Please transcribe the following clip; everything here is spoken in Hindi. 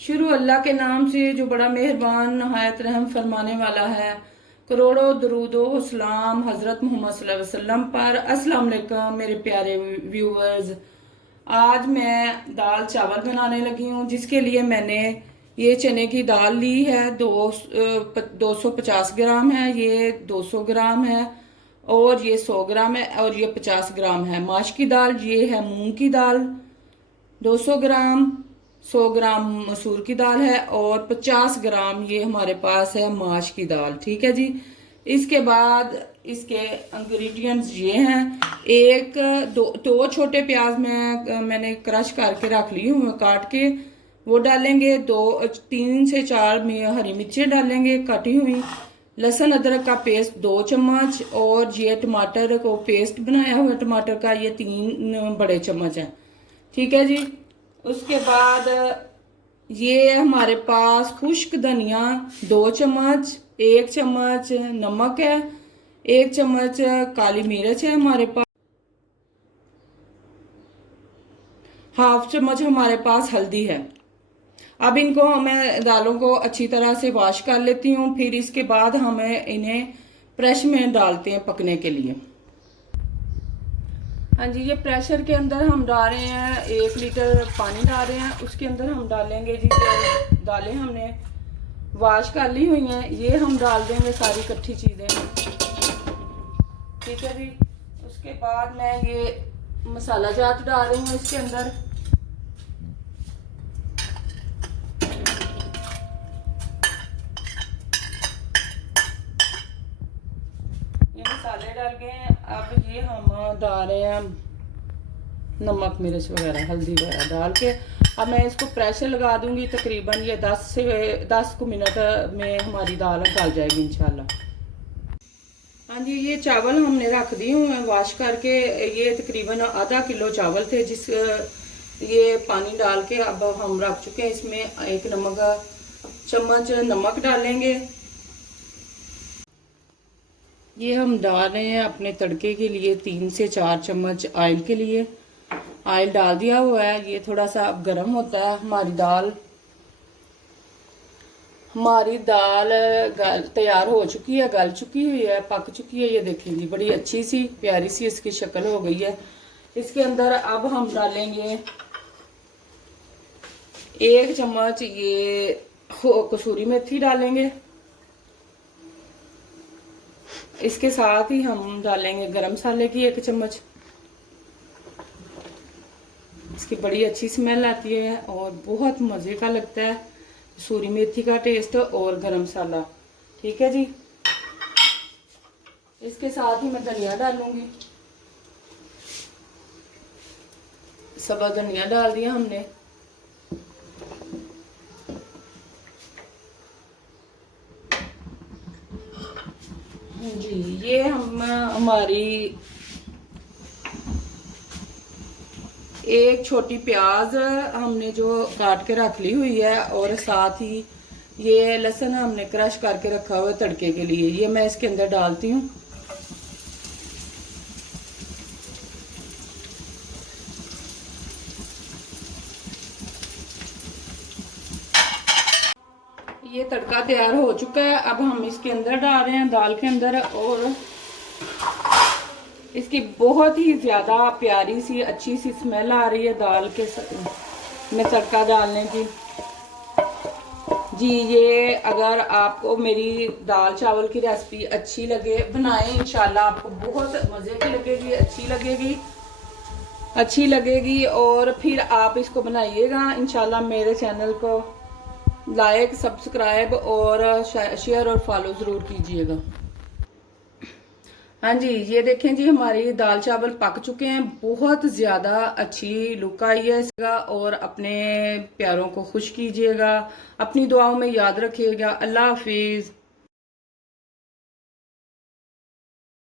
शुरू अल्लाह के नाम से जो बड़ा मेहरबान नहायत रहम फरमाने वाला है। करोड़ों दरूदो सलाम हज़रत मोहम्मद सल्लल्लाहु अलैहि वसल्लम पर। अस्सलाम वालेकुम मेरे प्यारे व्यूवर्स। आज मैं दाल चावल बनाने लगी हूँ, जिसके लिए मैंने ये चने की दाल ली है। 250 ग्राम है, ये 200 ग्राम है, और ये 100 ग्राम है, और ये 50 ग्राम है। माश की दाल ये है, मूंग की दाल 200 ग्राम, 100 ग्राम मसूर की दाल है, और 50 ग्राम ये हमारे पास है माश की दाल। ठीक है जी। इसके बाद इसके इंग्रेडिएंट्स ये हैं। एक दो छोटे प्याज मैंने क्रश करके रख ली हूँ काट के, वो डालेंगे। 3 से 4 हरी मिर्चें डालेंगे कटी हुई। लहसुन अदरक का पेस्ट 2 चम्मच, और ये टमाटर को पेस्ट बनाया हुआ टमाटर का ये 3 बड़े चम्मच है। ठीक है जी। उसके बाद ये हमारे पास खुश्क धनिया 2 चम्मच, 1 चम्मच नमक है, 1 चम्मच काली मिर्च है हमारे पास, हाफ चम्मच हमारे पास हल्दी है। अब इनको मैं दालों को अच्छी तरह से वॉश कर लेती हूँ, फिर इसके बाद हमें इन्हें प्रेस में डालते हैं पकने के लिए। हाँ जी, ये प्रेशर के अंदर हम डाल रहे हैं 1 लीटर पानी डाल रहे हैं। उसके अंदर हम डालेंगे जी दालें हमने वॉश कर ली हुई हैं, ये हम डाल देंगे सारी इकट्ठी चीज़ें। ठीक है जी। उसके बाद मैं ये मसाला जात डाल रही हूँ इसके अंदर। ये मसाले डाल गए हैं। अब ये हम डाल रहे हैं नमक मिर्च वगैरह हल्दी वगैरह डाल के। अब मैं इसको प्रेशर लगा दूंगी, तकरीबन ये 10 मिनट में हमारी दाल गल जाएगी इंशाल्लाह। हाँ जी, ये चावल हमने रख दी हूँ वॉश करके। ये तकरीबन आधा किलो चावल थे, जिस ये पानी डाल के अब हम रख चुके हैं। इसमें 1 चम्मच नमक डालेंगे। ये हम डाल रहे हैं अपने तड़के के लिए 3 से 4 चम्मच ऑयल के लिए। ऑयल डाल दिया हुआ है, ये थोड़ा सा अब गर्म होता है। हमारी दाल तैयार हो चुकी है, गल चुकी हुई है, पक चुकी है। ये देखेंगे बड़ी अच्छी सी प्यारी सी इसकी शक्ल हो गई है। इसके अंदर अब हम डालेंगे 1 चम्मच ये कसूरी मेथी डालेंगे। इसके साथ ही हम डालेंगे गरम मसाले की 1 चम्मच। इसकी बड़ी अच्छी स्मेल आती है और बहुत मज़े का लगता है कसूरी मेथी का टेस्ट और गरम मसाला। ठीक है जी। इसके साथ ही मैं धनिया डालूंगी। सब्ज़ धनिया डाल दिया हमने। जी, ये हमारी 1 छोटी प्याज हमने जो काट के रख ली हुई है, और साथ ही ये लहसुन हमने क्रश करके रखा हुआ है तड़के के लिए, ये मैं इसके अंदर डालती हूँ। ये तड़का तैयार हो चुका है। अब हम इसके अंदर डाल रहे हैं दाल के अंदर, और इसकी बहुत ही ज़्यादा प्यारी सी अच्छी सी स्मेल आ रही है दाल के में तड़का डालने की। जी, ये अगर आपको मेरी दाल चावल की रेसिपी अच्छी लगे, बनाएं, इंशाल्लाह आपको बहुत मज़े की लगेगी, अच्छी लगेगी। और फिर आप इसको बनाइएगा इंशाल्लाह। मेरे चैनल को लाइक, सब्सक्राइब और शेयर और फॉलो ज़रूर कीजिएगा। हाँ जी, ये देखें जी, हमारी दाल चावल पक चुके हैं। बहुत ज़्यादा अच्छी लुक आई है इसका। और अपने प्यारों को खुश कीजिएगा, अपनी दुआओं में याद रखिएगा। अल्लाह हाफिज़।